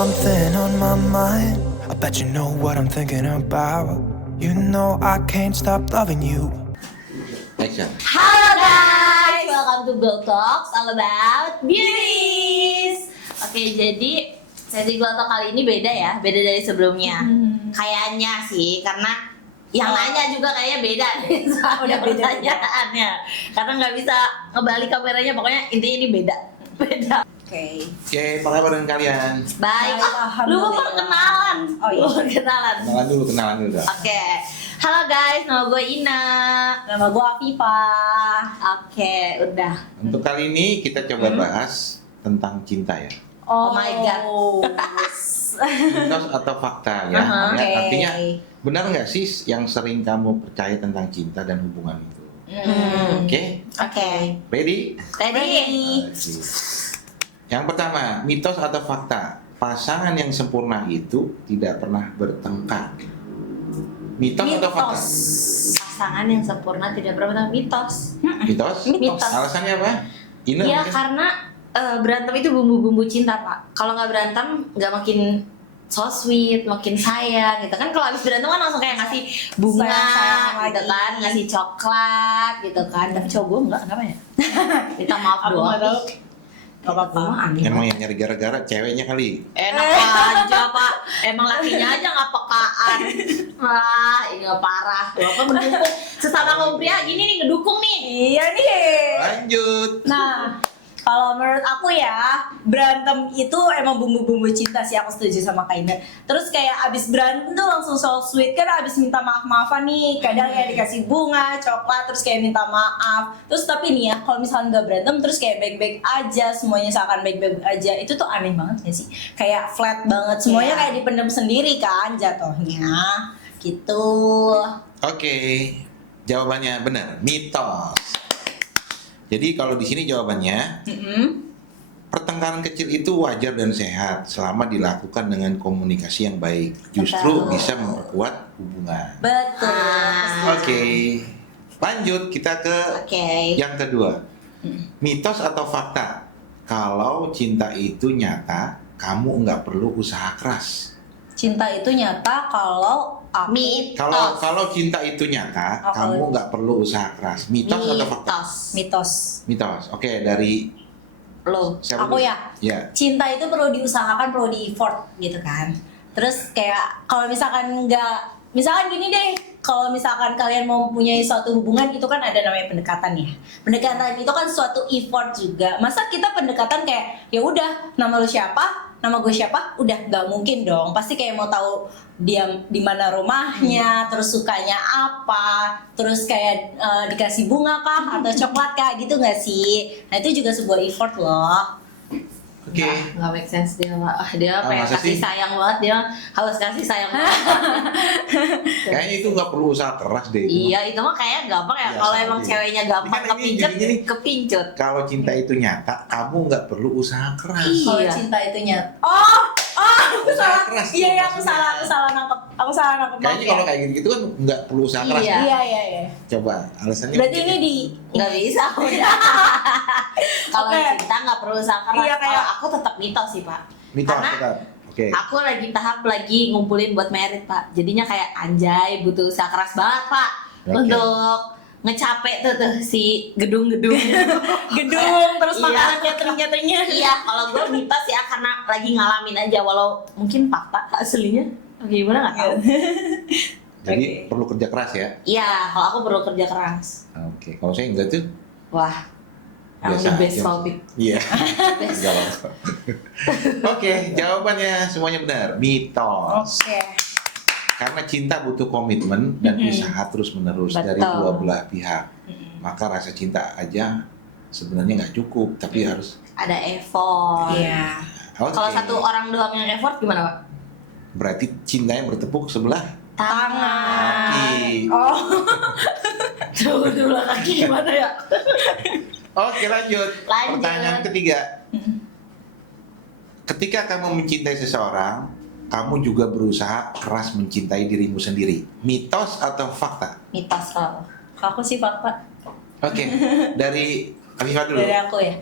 something on my mind. I bet you know what I'm thinking about. You know I can't stop loving you. Action. Halo guys, welcome to Glow Talks all about beauties. Oke, jadi sesi Glow Talk kali ini beda ya, beda dari sebelumnya. Kayaknya sih, karena yang nanya juga kayaknya beda nih soalnya pertanyaannya. Karena nggak bisa ngebalik kameranya, pokoknya intinya ini beda. Oke. Oke, apa kabar dengan kalian? Baik, lu perkenalan. Oh iya. Perkenalan. Kenalan dulu dah. Oke. Halo guys, nama gue Ina. Nama gue Afifa. Oke, udah. Untuk kali ini kita coba bahas tentang cinta ya. Oh my God. Mitos atau fakta ya. Aha, Ya, oke. artinya benar nggak sih yang sering kamu percaya tentang cinta dan hubungan itu? Oke, Oke. ready? Ready? Oke. Yang pertama, mitos atau fakta, pasangan yang sempurna itu tidak pernah bertengkar. Mitos atau fakta? Pasangan yang sempurna tidak pernah mitos. Mitos? Mitos. Alasannya apa? Ina Ya mungkin? karena berantem itu bumbu-bumbu cinta, Pak. Kalau nggak berantem nggak makin so sweet, makin sayang gitu kan. Kalau habis berantem kan langsung kayak ngasih bunga Sayang-sayang gitu lagi. kan, ngasih coklat gitu kan. Tapi cowok gue enggak, kenapa ya? Minta maaf Aku doang. nggak tahu. Gak apa-apa. Emang aneh. Emang yang nyari gara-gara ceweknya kali. Enak aja Pak, emang lakinya aja nggak pekaan. Wah ini nggak parah. Bapak mendukung sesama kaum pria gini nih, ngedukung nih. Iya nih. Lanjut. Nah, kalau menurut aku ya, berantem itu emang bumbu-bumbu cinta sih, aku setuju sama Kak Ina. Terus kayak abis berantem tuh langsung so sweet, kan abis minta maaf-maafan nih. Kadang kayak dikasih bunga, coklat, terus kayak minta maaf. Terus tapi nih ya, kalau misalnya nggak berantem, terus kayak baik-baik aja, semuanya seakan baik-baik aja. Itu tuh aneh banget gak sih? Kayak flat banget, semuanya Iya. kayak dipendam sendiri kan jatuhnya. Gitu. Oke, jawabannya benar, mitos. Jadi kalau di sini jawabannya, pertengkaran kecil itu wajar dan sehat selama dilakukan dengan komunikasi yang baik. Justru Betul. bisa memperkuat hubungan. Betul. Oke, lanjut kita ke Oke. yang kedua. Mitos atau fakta? Kalau cinta itu nyata, kamu nggak perlu usaha keras. Cinta itu nyata kalau aku Kalau cinta itu nyata, Oh, kamu kalau- nggak perlu usaha keras. Mitos atau fakta? mitos. Mitos. Oke, dari Lo. siapa Aku dulu? ya. Ya. Cinta itu perlu diusahakan, perlu di effort gitu kan. Terus kayak kalau misalkan misalkan gini deh, kalau misalkan kalian mau mempunyai suatu hubungan itu kan ada namanya pendekatan ya. Pendekatan itu kan suatu effort juga. Masa kita pendekatan kayak ya udah nama lu siapa, nama gue siapa, udah nggak mungkin dong. Pasti kayak mau tahu dia di mana rumahnya, terus sukanya apa, terus kayak dikasih bunga kah atau coklat kah gitu nggak sih? Nah itu juga sebuah effort loh. Oke. Nggak make sense dia Pak. Dia pengen masa kasih sih? sayang banget, dia harus kasih sayang banget. Kayaknya itu nggak perlu usaha keras deh. Iya itu mah kayak gampang ya. Biasa Kalau emang aja. ceweknya gampang Ini kan ini kepincut, jadinya nih. kepincut. Kalau cinta itu nyata, kamu nggak perlu usaha keras. Iya. Kalau cinta itu nyata. Oh, aku Usaha salah. keras Iya, tuh iya, aku maksudnya. salah nangkep. Aku salah nangkep. Kayaknya kalau kayak gitu kan nggak perlu usaha keras. Iya. ya? Iya. Coba alasannya. Berarti mungkin ini ya. di Nggak bisa udah. Kalau Oke. cinta nggak perlu usaha keras. Iya, kayak- Kalau aku tetap mitos sih Pak. mitos Karena tetap. Oke. aku lagi tahap lagi ngumpulin buat merit Pak. Jadinya kayak anjay butuh usaha keras banget Pak. Oke. Untuk ngecapek tuh si gedung-gedung. gedung terus Iya. makanan catering-cateringnya. Iya, kalau gue mitos ya karena lagi ngalamin aja, walau mungkin fakta aslinya gimana nggak tahu. Jadi Oke. perlu kerja keras ya. Iya, kalau aku perlu kerja keras. Oke. Kalau saya enggak tuh. Wah, yang the best aja. topik. Iya. Best. Nggak apa-apa. Oke, jawabannya semuanya benar. Mitos. Oke. Karena cinta butuh komitmen dan usaha terus-menerus dari Betul. dua belah pihak. Maka rasa cinta aja sebenarnya nggak cukup, tapi harus. Ada effort. Iya. Oke. Kalau satu orang doang yang effort gimana Pak? Berarti cintanya bertepuk sebelah Tangan. kaki. Oh. Coba dulu kaki gimana ya? Oke, lanjut. Lanjut. Pertanyaan ketiga. Ketika kamu mencintai seseorang, kamu juga berusaha keras mencintai dirimu sendiri. Mitos atau fakta? Mitos kalau. Aku sih fakta. Oke, dari Afifah dulu. Dari aku ya.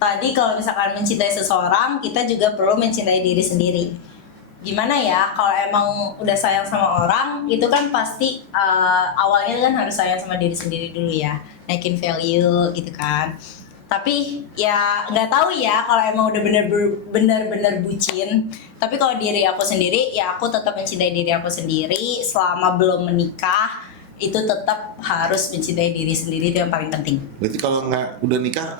tadi kalau misalkan mencintai seseorang, kita juga perlu mencintai diri sendiri. Gimana ya, kalau emang udah sayang sama orang, itu kan pasti awalnya kan harus sayang sama diri sendiri dulu ya, naikin value gitu kan. Tapi ya nggak tahu ya kalau emang udah bener-bener bucin. Tapi kalau diri aku sendiri, ya aku tetap mencintai diri aku sendiri. Selama belum menikah, itu tetap harus mencintai diri sendiri, itu yang paling penting. Berarti kalau nggak udah nikah,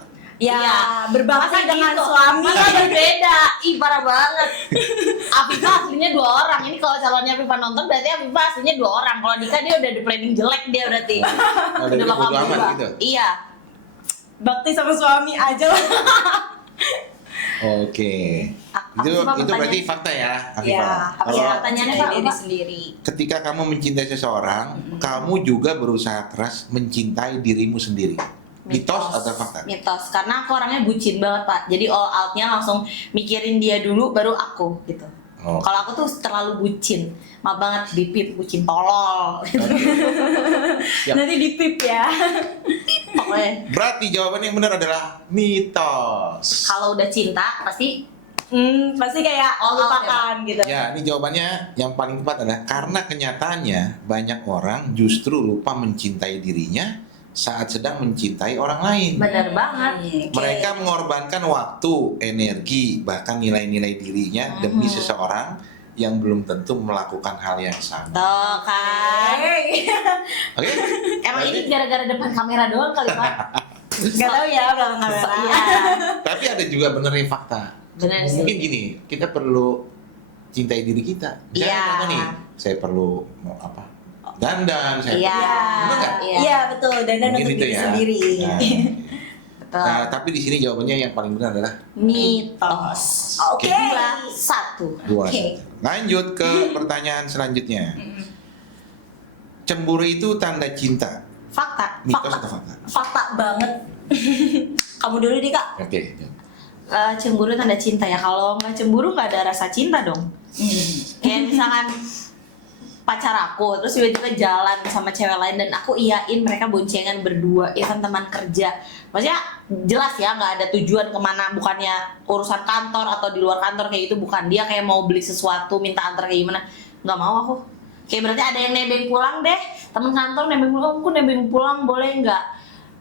Ya, Iya. berbakti Masa dengan gitu? suami. Masa berbeda? Ih, parah banget. Afifah aslinya 2 orang. Ini kalau calonnya Afifah nonton berarti Afifah aslinya 2 orang. Kalau nikah dia udah di planning jelek dia berarti. ada Udah bakal bodo amat berubah. gitu. Iya. Bakti sama suami aja lah. Oke. Aku Itu cuma berarti bertanya. fakta ya, Afifah. Iya, Kalau Iya. Pertanyaannya, mencintai Pak, diri apa? sendiri. ketika kamu mencintai seseorang, kamu juga berusaha keras mencintai dirimu sendiri. Mitos atau fakta? Mitos. Karena aku orangnya bucin banget, Pak. Jadi all out-nya langsung mikirin dia dulu baru aku gitu. Oh. Kalau aku tuh terlalu bucin. Maaf banget, bipip bucin tolol. Siap. Nanti dipip ya. Pokoknya Berarti jawaban yang benar adalah mitos. kalau udah cinta pasti Pasti kayak All out lupakan gitu. Ya, ini jawabannya yang paling tepat adalah karena kenyataannya banyak orang justru lupa mencintai dirinya saat sedang mencintai orang lain. benar banget. Oke. Mereka mengorbankan waktu, energi, bahkan nilai-nilai dirinya demi seseorang yang belum tentu melakukan hal yang sama. Tuh kan. Oke? Emang ini gara-gara depan kamera doang kali, Pak? Gak tahu ya belakang kamera. Iya. Tapi ada juga benernya fakta. Benar sih. Mungkin gini, kita perlu cintai diri kita. Misalnya Iya. contoh nih, saya perlu mau apa? Dandan, saya Iya. Bener nggak? Iya betul, dan Mungkin untuk itu diri ya. sendiri. Nah, Betul. nah, tapi di sini jawabannya yang paling benar adalah Mitos. Oke. 2-1. 2. Oke. Lanjut ke pertanyaan selanjutnya. Cemburu itu tanda cinta. Fakta. Mitos atau fakta? Fakta banget. Kamu dulu deh Kak. Oke. Cemburu tanda cinta ya. Kalau nggak cemburu nggak ada rasa cinta dong. Kayak misalkan pacar aku terus tiba-tiba jalan sama cewek lain dan aku iyain mereka boncengan berdua, ya kan teman kerja. Maksudnya jelas ya nggak ada tujuan kemana, bukannya urusan kantor atau di luar kantor kayak gitu, bukan. Dia kayak mau beli sesuatu minta antar kayak gimana, nggak mau aku. Kayak berarti ada yang nebeng pulang deh, temen kantor nebeng pulang, aku nebeng pulang boleh nggak?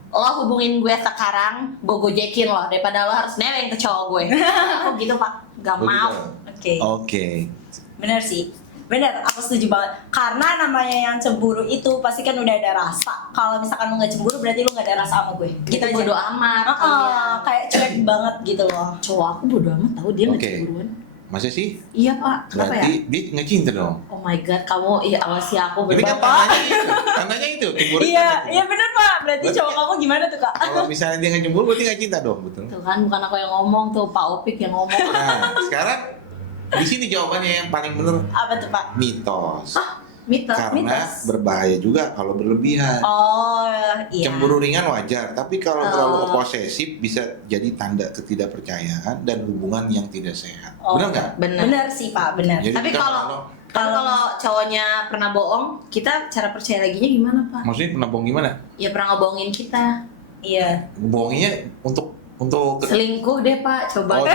Lo hubungin gue sekarang, gue gojekin lo daripada lo harus nebeng ke cowok gue. Aku gitu Pak, nggak Oh, mau. gitu. Oke. Oke. Bener sih. Bener, aku setuju banget. Karena namanya yang cemburu itu pasti kan udah ada rasa. Kalau misalkan lu nggak cemburu berarti lu nggak ada rasa sama gue. Gitu aja. bodo amat. Kayak cuek banget gitu loh. Cowok aku bodo amat tahu dia nggak Oke. cemburuan. Masa sih? Iya Pak, kenapa ya? Berarti dia nggak cinta dong. Oh my god, kamu iya awasi aku Ini kan berbapak. tandanya itu. Tandanya itu. Cemburu itu Iya, tanda iya cinta. bener Pak. Berarti Berarti cowok kamu gimana tuh Kak? Kalau misalnya dia nggak cemburu berarti nggak cinta dong, betul? Tuh kan bukan aku yang ngomong tuh, Pak Opik yang ngomong. Nah, sekarang di sini jawabannya yang paling benar Apa tuh Pak? mitos. Mitos. Karena berbahaya juga kalau berlebihan. Oh iya. Cemburu ringan wajar, tapi kalau Oh. terlalu posesif bisa jadi tanda ketidakpercayaan dan hubungan yang tidak sehat. Oh. Benar nggak? Bener. Bener sih Pak, bener. Jadi Tapi kita kalau cowoknya pernah bohong, kita cara percaya laginya gimana Pak? maksudnya pernah bohong gimana? Ya pernah ngebohongin kita. Iya. Bohongnya untuk Selingkuh deh Pak, coba. Oh,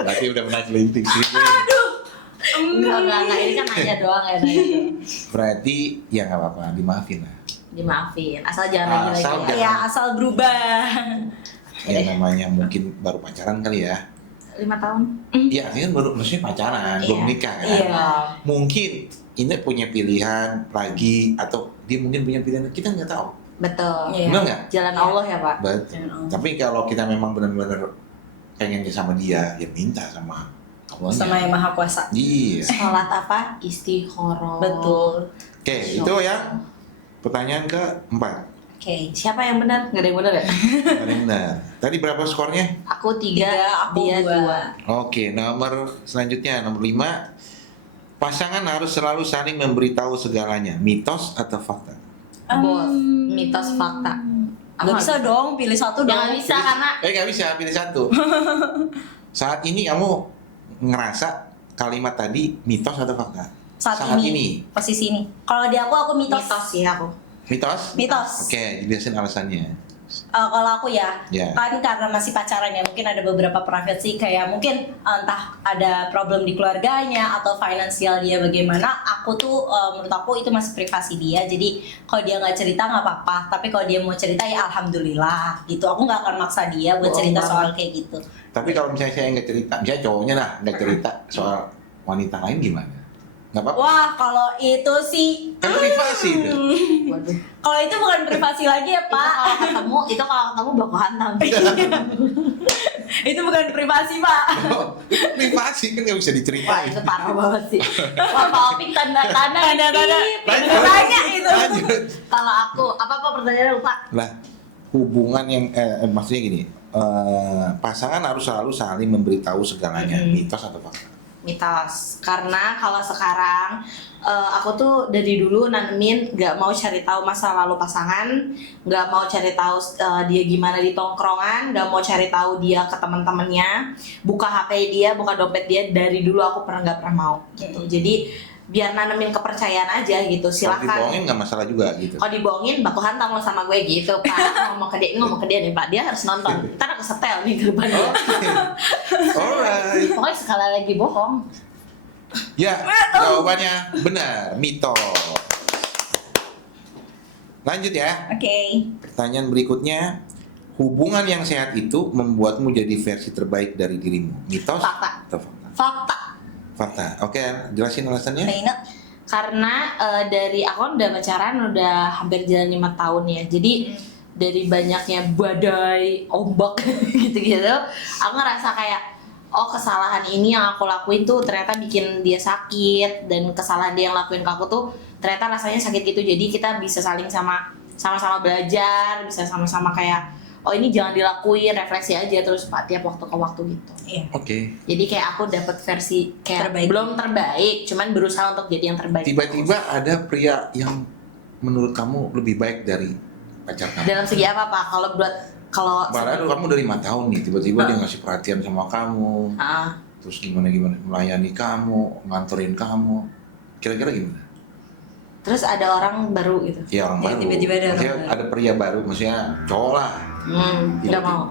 berarti udah pernah selingkuh sih. Enggak, ini kan nanya doang ya nanya. Berarti ya nggak apa-apa, dimaafin lah. Dimaafin, asal jangan lagi Asal lagi. jangan. Ya asal berubah. Ya namanya mungkin baru pacaran kali ya. 5 tahun. Iya, artinya baru maksudnya pacaran, Iya. belum nikah kan. Iya. Mungkin ini punya pilihan lagi atau dia mungkin punya pilihan kita nggak tahu. Betul. Iya. Benar nggak? Jalan Allah ya Pak. Betul. Tapi kalau kita memang benar-benar pengen sama dia, ya minta sama Allahnya. Sama yang maha kuasa. Iya. Sholat apa? Istikharah. Betul. Oke, itu yang pertanyaan keempat. Oke. Siapa yang benar? Nggak ada yang benar ya? Paling benar. Tadi berapa skornya? Aku 3, Tiga, aku dia 2. 2. Oke, nomor selanjutnya nomor 5. Pasangan harus selalu saling memberitahu segalanya. Mitos atau fakta? Bos, mitos fakta. Gak bisa dong, pilih satu dong. Jangan bisa karena Nggak bisa pilih satu. Saat ini kamu ngerasa kalimat tadi mitos atau fakta? Saat ini. Posisi ini. Kalau di aku mitos. mitos sih aku. Mitos? Mitos. Oke, jelasin alasannya. Kalau aku ya, Ya. kan karena masih pacaran ya, mungkin ada beberapa privacy kayak mungkin entah ada problem di keluarganya atau finansial dia bagaimana. Aku tuh menurut aku itu masih privasi dia. Jadi kalau dia nggak cerita nggak apa-apa, tapi kalau dia mau cerita ya alhamdulillah gitu. Aku nggak akan maksa dia buat cerita soal kayak gitu. Tapi kalau misalnya saya nggak cerita, misalnya cowoknya lah nggak cerita soal wanita lain gimana? Nggak apa-apa. Wah, kalau itu sih Kan privasi itu. Waduh. kalau itu bukan privasi lagi ya, Pak. Itu kalau ketemu baku hantam. Itu bukan privasi, Pak. Oh, itu privasi kan nggak bisa Wah diceritain. itu parah banget sih. Wah Pak Opik tanda-tanda. Tanda-tanda. Lanjut. Tanya itu. Lanjut. Kalau aku apa pertanyaannya lupa? Lah, hubungan yang maksudnya gini, pasangan harus selalu saling memberitahu segalanya, mitos atau fakta? Mitos. Karena kalau sekarang aku tuh dari dulu nanemin nggak mau cari tahu masa lalu pasangan, nggak mau cari tahu dia gimana di tongkrongan, nggak mau cari tahu dia ke teman-temannya, buka HP dia, buka dompet dia. Dari dulu aku nggak pernah mau gitu. Jadi biar nanemin kepercayaan aja gitu. Kalau Silakan. dibohongin nggak masalah juga gitu. Kalau dibohongin baku hantam lo sama gue gitu Pak. Ngomong ke dia nih Pak, dia harus nonton. Ntar aku setel nih ke depannya. Alright. Pokoknya sekali lagi bohong. Ya, jawabannya benar, mitos. Lanjut ya. Oke. Pertanyaan berikutnya, hubungan yang sehat itu membuatmu jadi versi terbaik dari dirimu. Mitos Fakta. atau fakta? Fakta. Fakta. Oke, jelasin alasannya. Reina. Karena dari aku kan udah pacaran udah hampir jalan 5 tahun ya. Jadi dari banyaknya badai, ombak gitu-gitu, aku ngerasa kayak oh kesalahan ini yang aku lakuin tuh ternyata bikin dia sakit, dan kesalahan dia yang lakuin ke aku tuh ternyata rasanya sakit gitu. Jadi kita bisa saling sama-sama belajar, bisa sama-sama kayak oh ini jangan dilakuin, refleksi aja terus Pak tiap waktu ke waktu gitu. Iya. Oke. Jadi kayak aku dapat versi kayak Terbaik. belum terbaik, cuman berusaha untuk jadi yang terbaik. Tiba-tiba ada pria yang menurut kamu lebih baik dari pacar kamu. Dalam segi apa Pak? Kalau Padahal kamu udah 5 tahun nih, tiba-tiba dia ngasih perhatian sama kamu, Ah, terus gimana melayani kamu, nganterin kamu, kira-kira gimana? terus ada orang baru gitu. Ya orang Ya, baru. tiba-tiba ada orang Maksudnya baru. ada pria baru, maksudnya cowok lah, Nggak mau.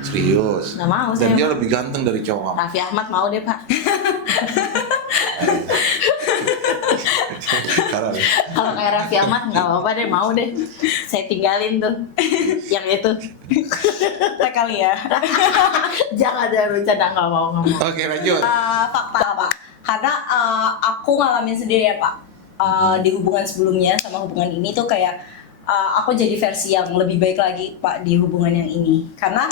serius. Nggak mau Dan saya. dia lebih ganteng dari cowok. Raffi Ahmad mau deh Pak. Karena Kalau kayak Raffi Ahmad nggak apa-apa deh, mau deh. Saya tinggalin tuh yang itu. Kita kali ya. Jangan bercanda, nggak mau. Oke, lanjut. Fakta Pak. Karena aku ngalamin sendiri ya Pak. Di hubungan sebelumnya sama hubungan ini tuh kayak aku jadi versi yang lebih baik lagi Pak di hubungan yang ini. Karena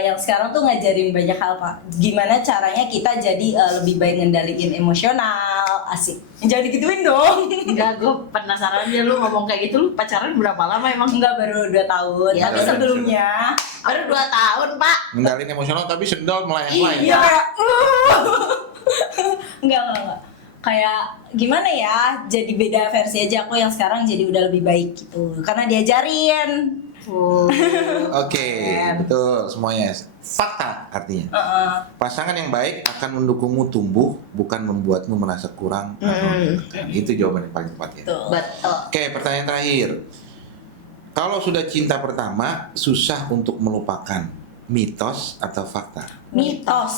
yang sekarang tuh ngajarin banyak hal Pak. Gimana caranya kita jadi lebih baik ngendaliin emosional, asik. Jangan digituin dong. Enggak, gue penasaran aja lu ngomong kayak gitu. Lu pacaran berapa lama emang? Enggak, baru 2 tahun. Ya, Tapi udah. sebelumnya Baru 2 tahun Pak. Ngendalin emosional tapi sendal melayang-layang. iya kayak enggak. Kayak gimana ya? Jadi beda versi aja, aku yang sekarang jadi udah lebih baik gitu. Karena diajarin. Oke, betul semuanya. Fakta artinya. Pasangan yang baik akan mendukungmu tumbuh, bukan membuatmu merasa kurang atau tertekan. Itu jawaban yang paling tepat ya. Tuh. Betul. Oke, pertanyaan terakhir. Kalau sudah cinta pertama, susah untuk melupakan. Mitos atau fakta? Mitos.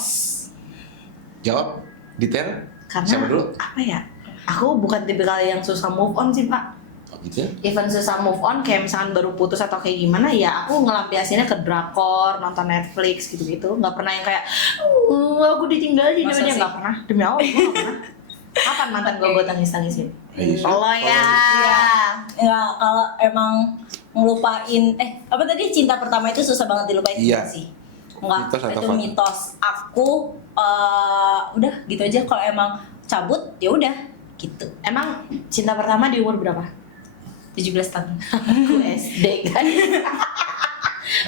Jawab detail. Karena Siapa dulu? apa ya? Aku bukan tipikal yang susah move on sih Pak. Oh gitu ya? Even susah move on kayak misalkan baru putus atau kayak gimana ya aku ngelampiasinnya ke drakor, nonton Netflix gitu-gitu. Nggak pernah yang kayak aku ditinggalin Masa sama dia, sih? nggak pernah. Demi Allah gue nggak pernah. Kapan mantan gue tangis-tangisin? Iya. Allah ya. Ya kalau emang ngelupain apa tadi, cinta pertama itu susah banget dilupain Iya. sih. Enggak, Mitos atau itu fakta? mitos. Aku udah gitu aja, kalau emang cabut ya udah gitu. Emang cinta pertama di umur berapa? 17 tahun. Aku SD kan.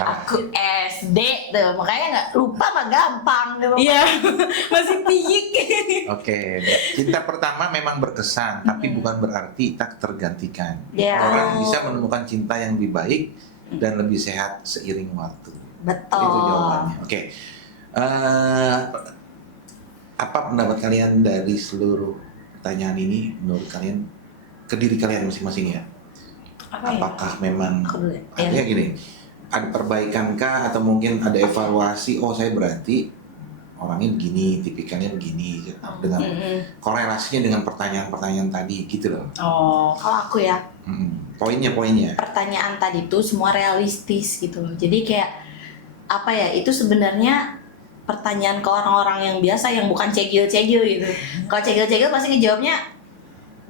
Aku SD tuh, makanya nggak lupa mah gampang deh. Iya, masih piyik. Oke, cinta pertama memang berkesan, tapi bukan berarti tak tergantikan. Ya. Orang bisa menemukan cinta yang lebih baik dan lebih sehat seiring waktu. Betul. Itu jawabannya. Oke. Apa pendapat kalian dari seluruh pertanyaan ini? Menurut kalian, ke diri kalian masing-masing ya? Apa ya? Apakah memang Aku dulu ya. artinya gini, ada perbaikan kah atau mungkin ada evaluasi? Oh saya berarti orangnya begini, tipikalnya begini, dengan korelasinya dengan pertanyaan-pertanyaan tadi gitu loh. Oh. Kalau aku ya, Poinnya. pertanyaan tadi tuh semua realistis gitu loh. Jadi kayak apa ya? Itu sebenarnya pertanyaan ke orang-orang yang biasa yang bukan cegil-cegil gitu. Kalau cegil-cegil pasti ngejawabnya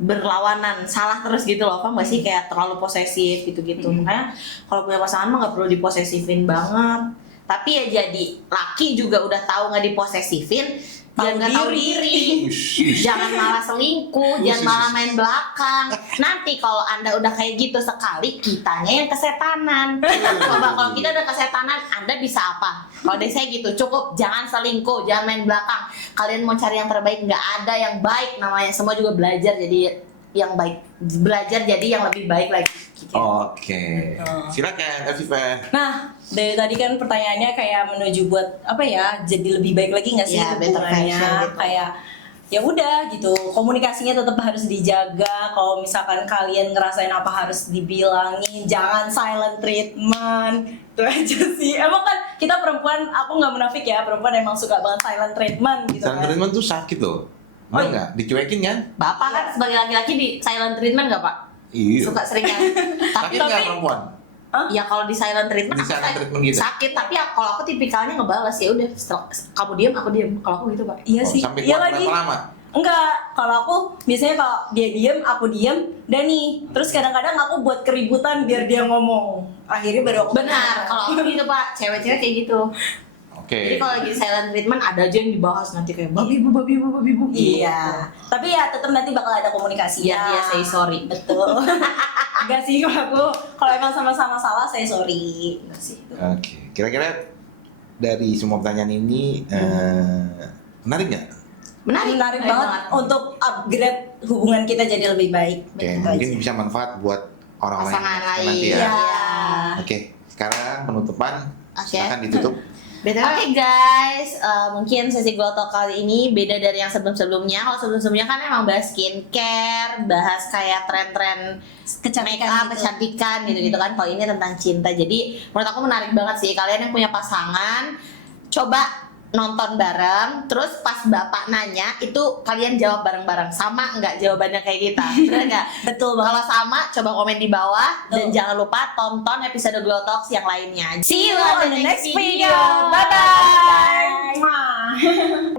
berlawanan, salah terus gitu loh, apa nggak sih, kayak terlalu posesif gitu-gitu. Makanya kalau punya pasangan mah nggak perlu diposesifin banget. Tapi ya jadi laki juga udah tahu nggak diposesifin, jangan nggak tahu diri, jangan malah selingkuh, jangan malah main belakang. Nanti kalau Anda udah kayak gitu sekali, kitanya yang kesetanan. Coba kalau kita udah kesetanan, Anda bisa apa? Kalau dari saya gitu, cukup jangan selingkuh, jangan main belakang. Kalian mau cari yang terbaik, nggak ada yang baik namanya. Semua juga belajar jadi yang baik, belajar jadi yang lebih baik lagi. Gitu. Oke. Silakan Afifa. Nah, dari tadi kan pertanyaannya kayak menuju buat apa ya? Jadi lebih baik lagi nggak sih Ya, better hubungannya? version gitu. Kayak ya udah gitu, komunikasinya tetap harus dijaga. Kalau misalkan kalian ngerasain apa harus dibilangin, jangan silent treatment. Itu aja sih. Emang kan kita perempuan, aku nggak munafik ya, perempuan emang suka banget silent treatment gitu Silent kan. treatment tuh sakit loh. Bener nggak? Dicuekin kan? Bapak kan sebagai laki-laki di silent treatment nggak Pak? Iya. Suka sering kan? Sakit nggak perempuan? Ya kalau di silent treatment, Di silent aku treatment gitu? sakit, tapi ya kalau aku tipikalnya ngebalas ya udah, kamu diam aku diam. Kalau aku gitu Pak. Iya Oh, sih. sampai Iya kuat lagi. berapa lama? Enggak, kalau aku biasanya kalau dia diem, aku diem, dan nih. Terus kadang-kadang aku buat keributan biar dia ngomong. Akhirnya baru aku Benar, kalau aku gitu Pak, cewek-cewek kayak gitu. Oke. Jadi kalau lagi silent treatment ada aja yang dibahas nanti kayak babi bu. Iya. Tapi ya tetap nanti bakal ada komunikasi. Biar dia say sorry. Betul. Enggak sih kalau emang sama-sama salah saya sorry. Enggak sih. Oke. Kira-kira dari semua pertanyaan ini menarik nggak? Menarik banget untuk upgrade hubungan kita jadi lebih baik. Oke, Begitu mungkin aja. bisa manfaat buat orang lain Pasangan lain. nanti ya. Iya. Oke, sekarang penutupan Oke. silakan ditutup. Oke guys, mungkin sesi Glow Talk kali ini beda dari yang sebelum-sebelumnya. Kalau sebelum-sebelumnya kan emang bahas skincare, bahas kayak tren-tren make up, kecantikan gitu-gitu kan. Kalau ini tentang cinta. Jadi menurut aku menarik banget sih. Kalian yang punya pasangan, coba nonton bareng. Terus pas bapak nanya, itu kalian jawab bareng-bareng. Sama nggak jawabannya kayak kita? Bener nggak? Betul banget. Kalau sama, coba komen di bawah. Dan jangan lupa tonton episode Glow Talks yang lainnya. See you on the next video. Bye-bye. Mwah.